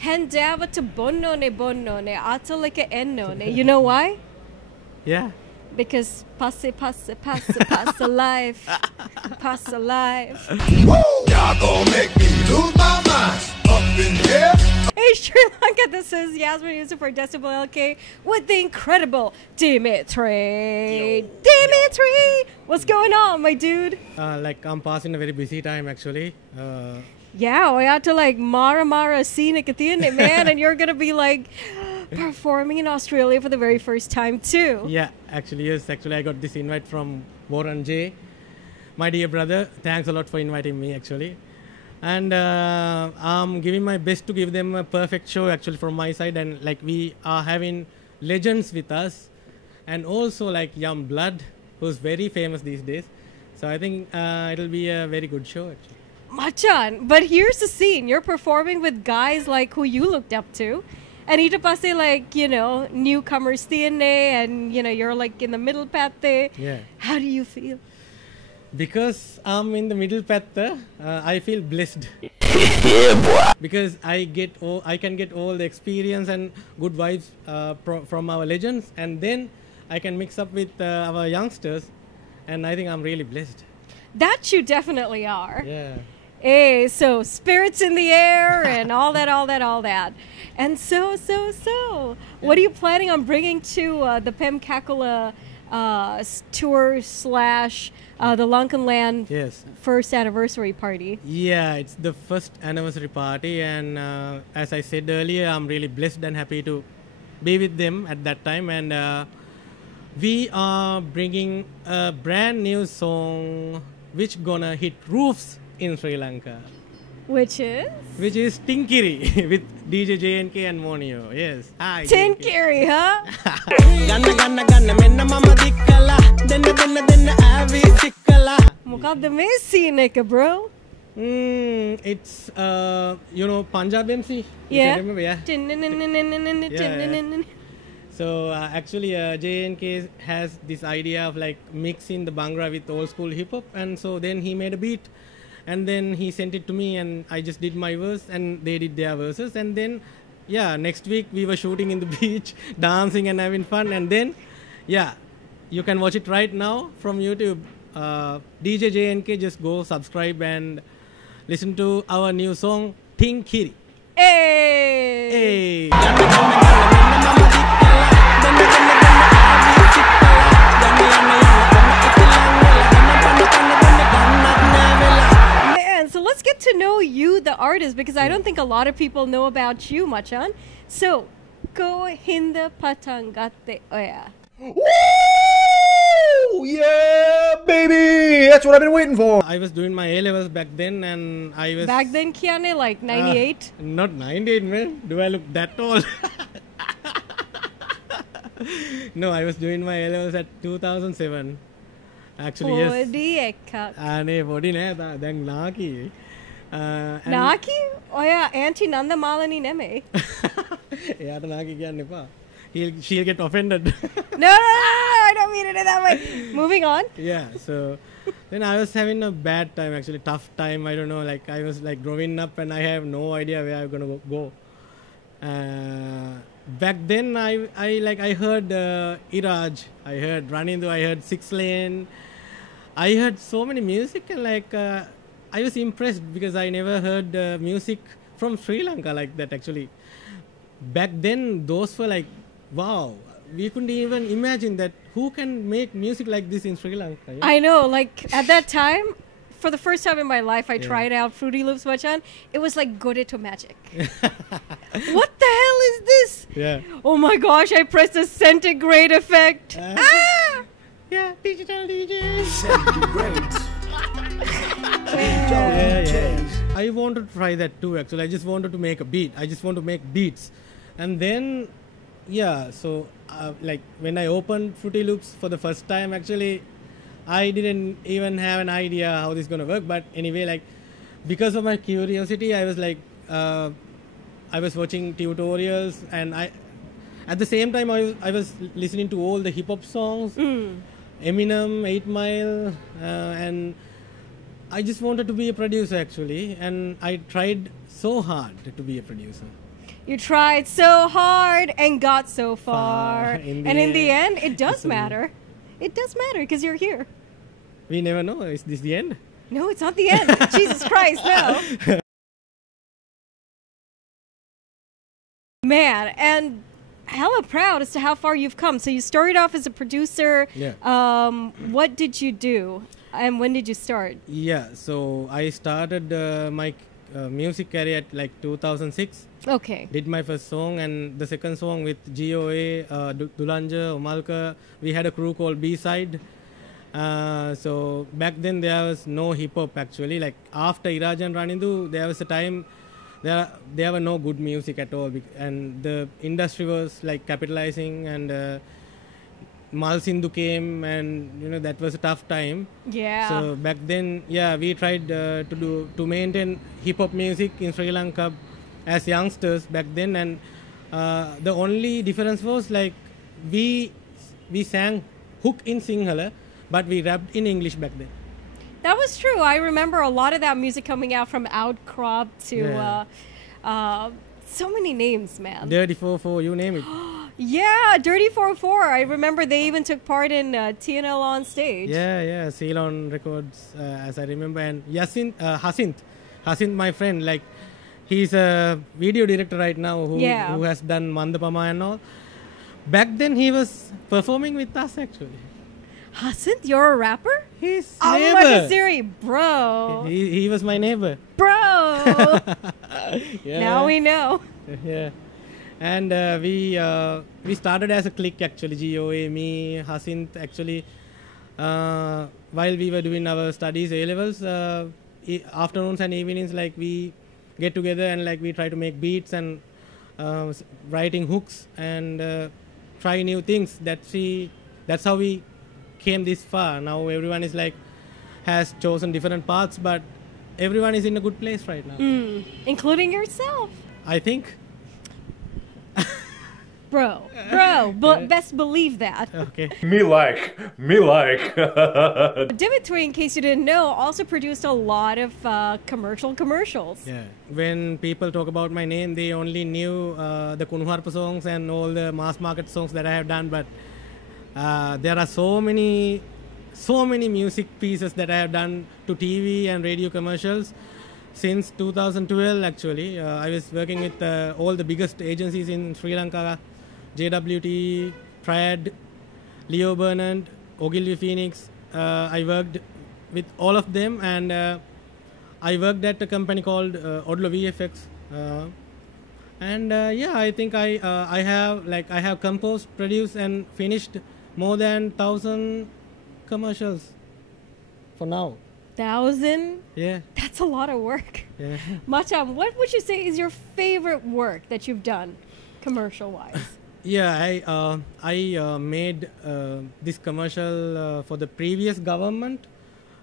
Hendava to bonnone bonnone, atalika ennone. You know why? Yeah. Because passe life. Passe life. Y'all gon' make me lose my mind up in here. Hey Sri Lanka, this is Yasmin Yusuf for DecibelLK with the incredible Dimi3. Dimi3! What's going on, my dude? Like I'm passing a very busy time actually. Yeah, we had to like Mara scenic at the end, man, and you're gonna be like performing in Australia for the very first time too. Yeah, actually yes. Actually, I got this invite from Warren J, my dear brother. Thanks a lot for inviting me actually. And I'm giving my best to give them a perfect show actually from my side, and like we are having legends with us and also like Young Blood, who's very famous these days. So I think it'll be a very good show actually. Machan, but here's the scene. You're performing with guys like who you looked up to. And ita passe like, you know, newcomers tienne, and you know, you're like in the middle path there. Yeah. How do you feel? Because I'm in the middle path, I feel blessed. Because I can get all the experience and good vibes from our legends, and then I can mix up with our youngsters, and I think I'm really blessed. That you definitely are. Yeah. Hey, so spirits in the air and all that. And so, what are you planning on bringing to the Pem Kekula tour / the Lankan land Yes. first anniversary party? Yeah, it's the first anniversary party, and as I said earlier, I'm really blessed and happy to be with them at that time. And we are bringing a brand new song which gonna hit roofs in Sri Lanka, Which is? Tinkiri with DJ JNK and Monio. Yes. Hi. Tinkiri, huh? Mukadda mein scenic, bro. It's you know Punjab MC. Yeah. You can remember, yeah. Yeah. So actually JNK has this idea of like mixing the Bhangra with old school hip hop, and so then he made a beat, and then he sent it to me, and I just did my verse and they did their verses, and then yeah, next week we were shooting in the beach, dancing and having fun, and then yeah, you can watch it right now from YouTube. DJ JNK, just go subscribe and listen to our new song Tinkiri. Hey! Hey! Man, so let's get to know you, the artist, because I don't think a lot of people know about you, Machan. So, go hinda patangate oya. Woo! Yeah, baby! That's what I've been waiting for. I was doing my A-levels back then, and I was... Back then, Kiane, like 98? Not 98, man. Do I look that old? No, I was doing my A-levels at 2007. Actually, yes. Podi ekak. Nee, podi nahe. Then Naki. Naki? Oya, Auntie Nanda Malani neme. Eyata Naki kiyanne epa. She'll get offended. No, I don't mean it in that way. Moving on. Yeah, so then I was having a bad time, actually tough time. I don't know, like I was like growing up and I have no idea where I'm gonna go. Back then I heard Iraj, I heard Ranindu, I heard 6 Lane, I heard so many music, and like I was impressed because I never heard music from Sri Lanka like that actually. Back then those were like, wow, we couldn't even imagine that who can make music like this in Sri Lanka. Yeah? I know, like at that time, for the first time in my life, I tried out Fruity Loops Machan. It was like Goreto magic. What the hell is this? Yeah. Oh my gosh, I pressed the centigrade effect. Yeah, digital DJs. Centigrades. Yeah. I wanted to try that too actually. I just wanted to make a beat. I just want to make beats. And then, yeah, so like when I opened Fruity Loops for the first time actually, I didn't even have an idea how this is going to work. But anyway, like because of my curiosity, I was like, I was watching tutorials, and at the same time I was listening to all the hip hop songs, Eminem, 8 Mile, and I just wanted to be a producer actually, and I tried so hard to be a producer. You tried so hard and got so far. In the end, it does matter. It does matter because you're here. We never know. Is this the end? No, it's not the end. Jesus Christ, no. Man, and hella proud as to how far you've come. So you started off as a producer. Yeah. What did you do? And when did you start? Yeah, so I started my music career at like 2006. Okay. Did my first song, and the second song with GOA, Dulanja, Omalka. We had a crew called B-Side. So back then there was no hip-hop actually. Like after Irajan Ranindu, there was a time there were no good music at all. And the industry was like capitalizing, and Mal Sindhu came, and that was a tough time. Yeah. So back then, yeah, we tried to maintain hip hop music in Sri Lanka as youngsters back then, and the only difference was like we sang hook in Sinhala, but we rapped in English back then. That was true. I remember a lot of that music coming out from Outcrop to so many names, man. Dirty 44, you name it. Yeah, Dirty 44. I remember they even took part in TNL on stage. Yeah, Ceylon Records, as I remember. And Hasint, my friend, like he's a video director right now who has done Mandapama and all. Back then he was performing with us actually. Hasint, you're a rapper? He's neighbor. Siri, bro. He was my neighbor. Bro. Yeah. Now we know. Yeah. And we started as a clique actually, GOA, me, Hasint actually. While we were doing our studies, A-levels, afternoons and evenings, like we get together and like we try to make beats and writing hooks and try new things. That's how we came this far. Now everyone is like has chosen different paths, but everyone is in a good place right now. Including yourself. I think. Bro, best believe that. Okay. Me like. Dimi3, in case you didn't know, also produced a lot of commercials. Yeah. When people talk about my name, they only knew the Kunuharpa songs and all the mass market songs that I have done, but there are so many music pieces that I have done to TV and radio commercials since 2012 actually. I was working with all the biggest agencies in Sri Lanka, JWT, Triad, Leo Bernard, Ogilvy Phoenix. I worked with all of them, and I worked at a company called Odlo VFX. I think I have composed, produced, and finished more than 1,000 commercials for now. 1,000? Yeah. That's a lot of work. Yeah. Macham, what would you say is your favorite work that you've done, commercial-wise? Yeah, I made this commercial for the previous government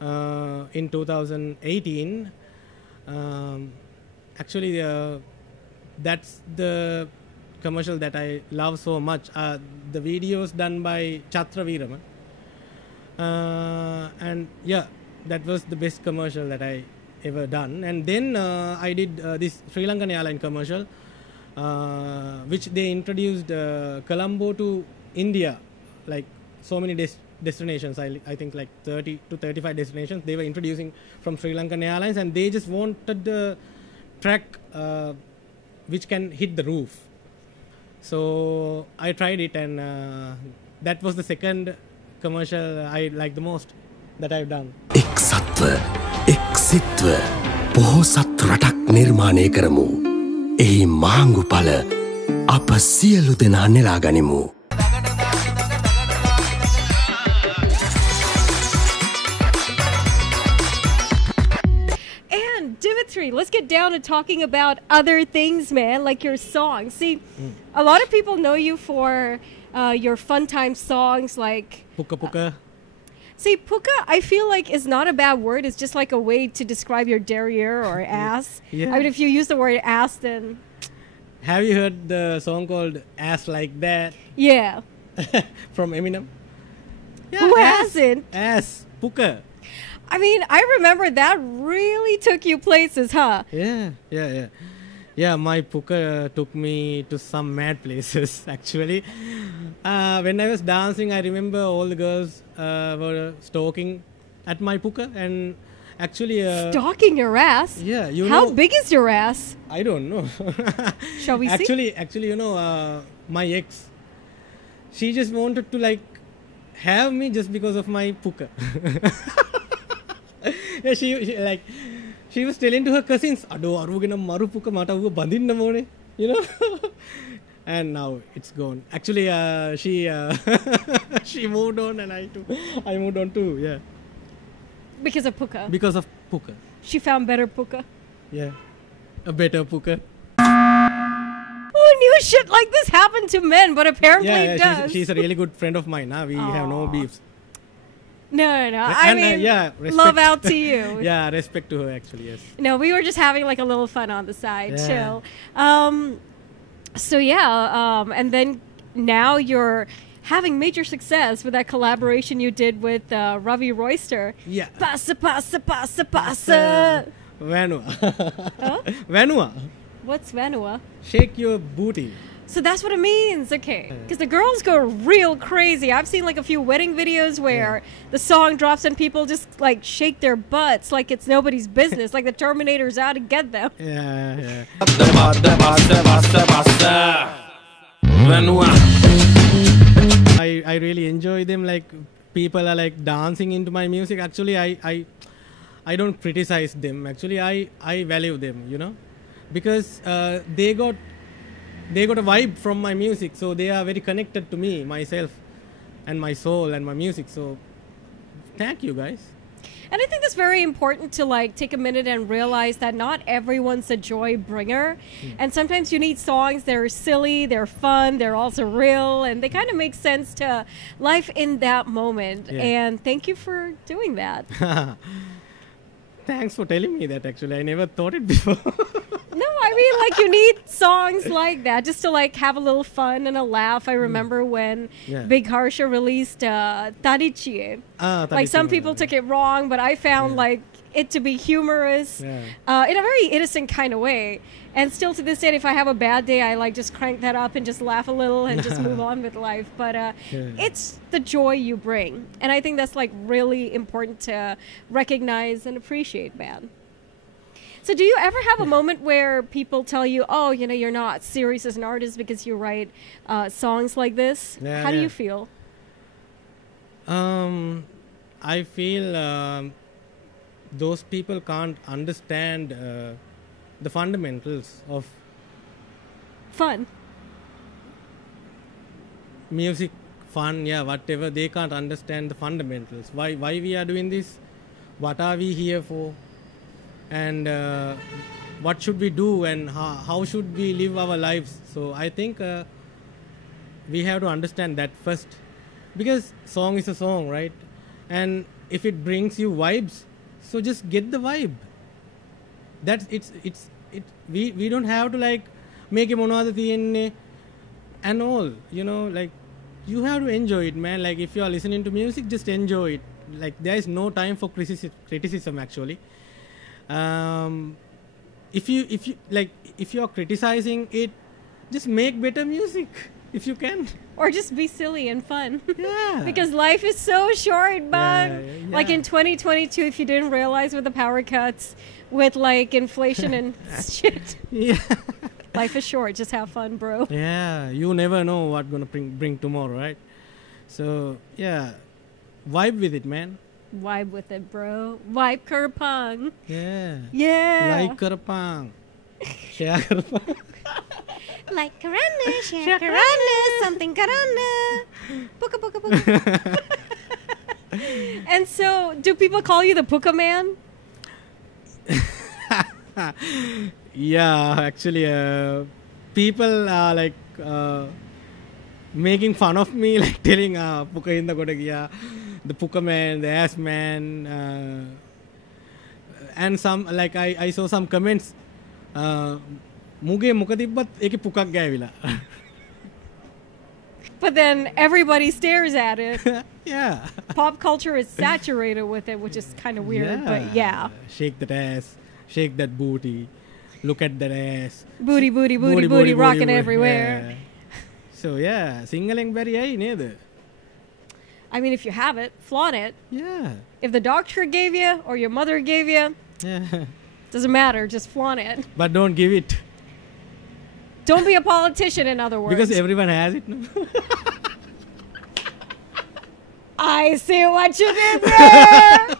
in 2018. Actually, that's the commercial that I love so much. The videos done by Chatra Veeraman. And yeah, that was the best commercial that I ever done. And then I did this Sri Lankan airline commercial, which they introduced Colombo to India, like so many destinations. I think like 30 to 35 destinations they were introducing from Sri Lankan Airlines, and they just wanted the track which can hit the roof. So I tried it, and that was the second commercial I like the most that I've done. එක් සත්ව එක් සිත්ව පොහොසත් රටක් නිර්මාණය කරමු. එහි මාංගු ඵල අප සියලු දෙනා නෙලා ගනිමු. And Dimi3, let's get down to talking about other things, man, like your songs. See, a lot of people know you for your fun time songs like Puka Puka. See, puka, I feel like is not a bad word. It's just like a way to describe your derriere or ass. Yeah. I mean, if you use the word ass, then... Have you heard the song called Ass Like That? Yeah. From Eminem? Yeah, Who hasn't? Ass. Puka. I mean, I remember that really took you places, huh? Yeah. Yeah, my puka took me to some mad places actually. When I was dancing, I remember all the girls were stalking at my puka and actually... Stalking your ass? Yeah, you How know... big is your ass? I don't know. Shall we see? Actually, you know, my ex, she just wanted to like have me just because of my puka. Yeah, she was telling to her cousins, "Ado arugena maru puka mata uga bandinna mone," you know. And now it's gone. Actually, she moved on, and I moved on too. Yeah. Because of puka. Because of puka. She found better puka. Yeah, a better puka. Who knew shit like this happened to men? But apparently it does. She's a really good friend of mine. We have no beefs. No. I mean, love out to you. Yeah, respect to her actually, yes. No, we were just having like a little fun on the side, chill. And then now you're having major success with that collaboration you did with Ravi Royster. Yeah. Passa. Vanua. Huh? Vanua. What's Vanua? Shake your booty. So that's what it means, okay. Because the girls go real crazy. I've seen like a few wedding videos where the song drops and people just like shake their butts like it's nobody's business, like the Terminator's out to get them. Yeah. I really enjoy them. Like people are like dancing into my music. Actually, I don't criticize them. Actually, I value them, you know, because they got a vibe from my music, so they are very connected to me, myself, and my soul and my music. So thank you guys. And I think it's very important to like take a minute and realize that not everyone's a joy bringer. And sometimes you need songs that are silly, they're fun, they're also real, and they kind of make sense to life in that moment. Yeah. And thank you for doing that. Thanks for telling me that. Actually, I never thought it before. No, I mean, like, you need songs like that just to, like, have a little fun and a laugh. I remember when Big Harsha released Tadichie. Like, some people took it wrong, but I found, like, it to be humorous in a very innocent kind of way. And still to this day, if I have a bad day, I, like, just crank that up and just laugh a little and just move on with life. But it's the joy you bring. And I think that's, like, really important to recognize and appreciate, man. So do you ever have a moment where people tell you, oh, you know, you're not serious as an artist because you write songs like this? How do you feel? I feel those people can't understand the fundamentals of fun. Music, fun, whatever. They can't understand the fundamentals. Why we are doing this? What are we here for? And what should we do, and how should we live our lives? So I think we have to understand that first, because song is a song, right? And if it brings you vibes, so just get the vibe. That's we don't have to like make a monada thiyenne and all, you know, like you have to enjoy it, man. Like if you are listening to music, just enjoy it. Like there is no time for criticism actually. If you are criticizing it, just make better music if you can, or just be silly and fun. Yeah. Because life is so short, bud. Yeah. Like in 2022, if you didn't realize with the power cuts, with like inflation and shit. Yeah. Life is short. Just have fun, bro. Yeah, you never know what gonna bring tomorrow, right? So yeah, vibe with it, man. Vibe with it, bro. Vibe Kerpang. Yeah. Like Kerpang. Share Kerpang. Like Karana, share Karana, something Karana. Puka, puka, puka. And so, do people call you the Puka Man? Yeah, actually, people are like making fun of me, like telling Puka in the Godagia, the Puka Man, the ass man, and some like I saw some comments. Muge mukadibbat eke pukak gavila. But then everybody stares at it. Yeah. Pop culture is saturated with it, which is kind of weird, but yeah. Shake that ass, shake that booty. look at that ass. Booty, booty, booty, booty, rocking everywhere. Yeah. So yeah, singaling very ay neither. I mean, if you have it, flaunt it. Yeah. If the doctor gave you or your mother gave you, Yeah. doesn't matter, just flaunt it. But don't give it. Don't be a politician, in other words. Because everyone has it now. I see what you did there.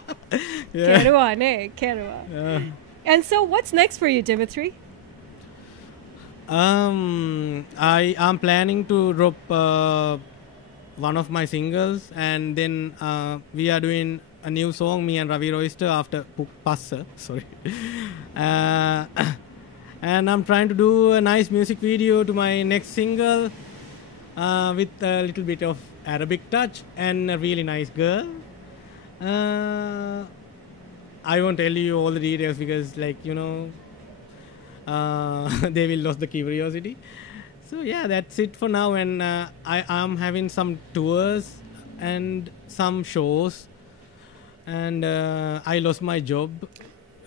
Yeah. Kerua, ne, kerua. And so what's next for you, Dimi3? I am planning to drop one of my singles, and then we are doing a new song, me and Ravi Royster, after Passa. Sorry. And I'm trying to do a nice music video to my next single with a little bit of Arabic touch and a really nice girl. I won't tell you all the details because, like, you know, they will lose the curiosity. So yeah, that's it for now. And I am having some tours and some shows, and I lost my job.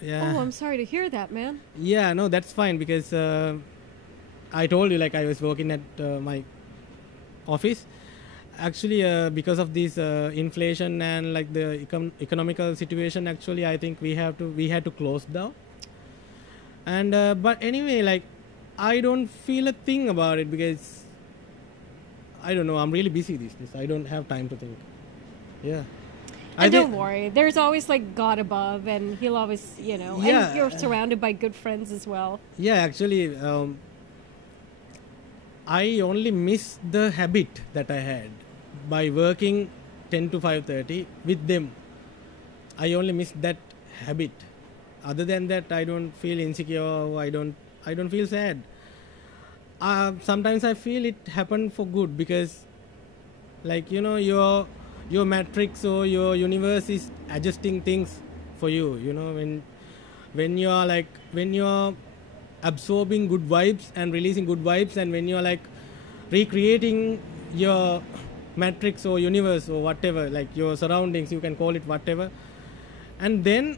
Yeah. Oh, I'm sorry to hear that, man. Yeah, no, that's fine because I told you, like, I was working at my office. Actually, because of this inflation and like the economical situation, actually, I think we had to close down. And but anyway, like, I don't feel a thing about it because I don't know. I'm really busy these days. I don't have time to think. Yeah. And don't worry, there's always like God above, and He'll always, you know, Yeah. and you're surrounded by good friends as well. Yeah, actually, I only miss the habit that I had by working 10 to 5:30 with them. I only miss that habit. Other than that, I don't feel insecure. I don't feel sad. Sometimes I feel it happened for good because, like, you know, your matrix or your universe is adjusting things for you. You know, when you're absorbing good vibes and releasing good vibes, and when you're like recreating your matrix or universe or whatever, like your surroundings, you can call it whatever, and then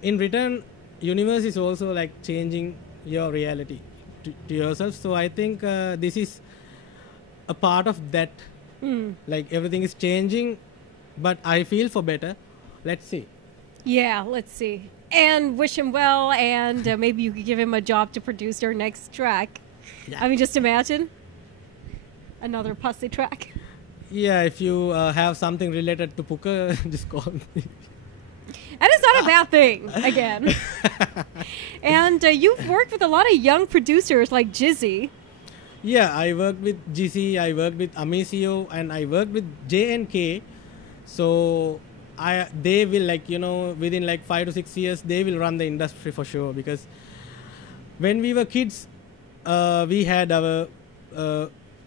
in return universe is also like changing your reality to yourself. So I think this is a part of that. Like, everything is changing, but I feel for better. Let's see. Yeah, let's see. And wish him well, and maybe you could give him a job to produce your next track. Yeah. I mean, just imagine another pussy track. Yeah, if you have something related to Puka, just call me. And it's not a bad thing, again. And you've worked with a lot of young producers like Jizzy. Yeah, I worked with GC, I worked with Amisio, and I worked with J&K. So they will, like, you know, within like 5 to 6 years, they will run the industry for sure. Because when we were kids, we had our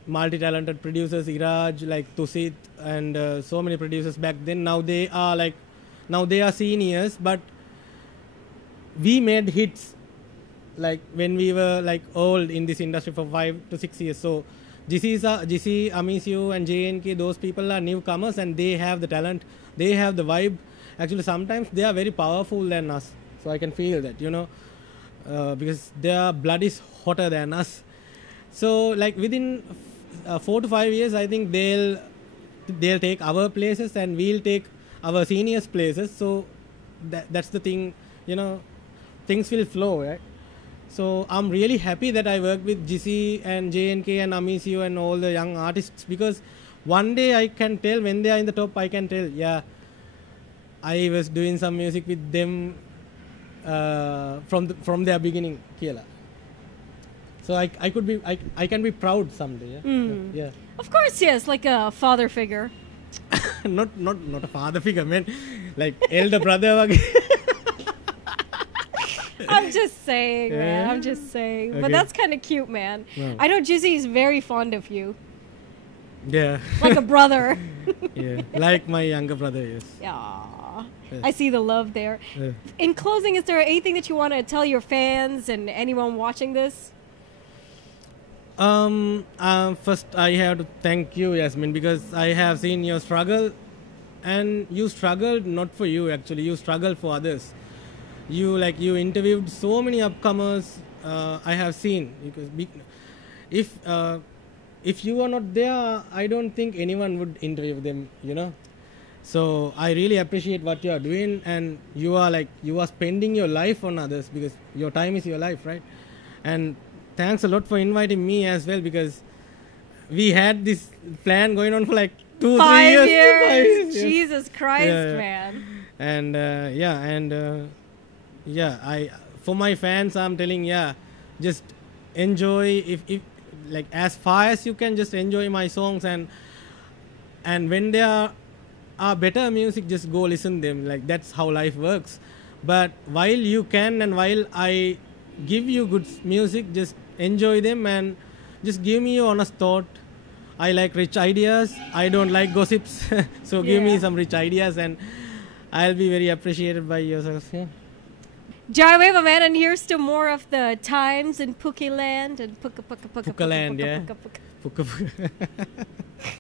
multi-talented producers, Iraj, like Tusit, and so many producers back then. Now they are seniors, but we made hits like when we were like old in this industry for 5 to 6 years. So GC, Amisio and JNK, those people are newcomers, and they have the talent, they have the vibe. Actually, sometimes they are very powerful than us. So I can feel that, you know, because their blood is hotter than us. So like within 4 to 5 years, I think they'll take our places and we'll take our seniors' places. So that's the thing, you know, things will flow, right? So I'm really happy that I work with GC and JNK and Amisio and all the young artists, because one day I can tell when they are in the top, I can tell, yeah, I was doing some music with them from their beginning, Kiela. So I can be proud someday. Yeah? Yeah. Of course, yes, like a father figure. not a father figure, man. Like elder brother. I'm just saying, man. Yeah. I'm just saying. Okay. But that's kind of cute, man. No. I know Jizzy is very fond of you. Yeah. Like a brother. Yeah. Like my younger brother, yes. Aww. Yes. I see the love there. Yeah. In closing, is there anything that you want to tell your fans and anyone watching this? First I have to thank you, Yasmin, because I have seen your struggle, and you struggled not for you, actually. You struggled for others. you interviewed so many upcomers. I have seen, because if you are not there, I don't think anyone would interview them, So I really appreciate what you are doing, and you are spending your life on others, because your time is your life, right? And thanks a lot for inviting me as well, because we had this plan going on for like 2-3 5 years. 5 years. years. Jesus Christ, Yeah. man. And for my fans, I'm telling, just enjoy, if like as far as you can, just enjoy my songs, and when there are better music, just go listen them. Like, that's how life works. But while you can, and while I give you good music, just enjoy them and just give me your honest thought. I like rich ideas. I don't like gossips. So give me some rich ideas, and I'll be very appreciated by yourself. Yeah. Jarweva, man, and here's to more of the times in Puki land and Puka Puka Puka Puka land, Puka yeah. Puka Puka. Puka.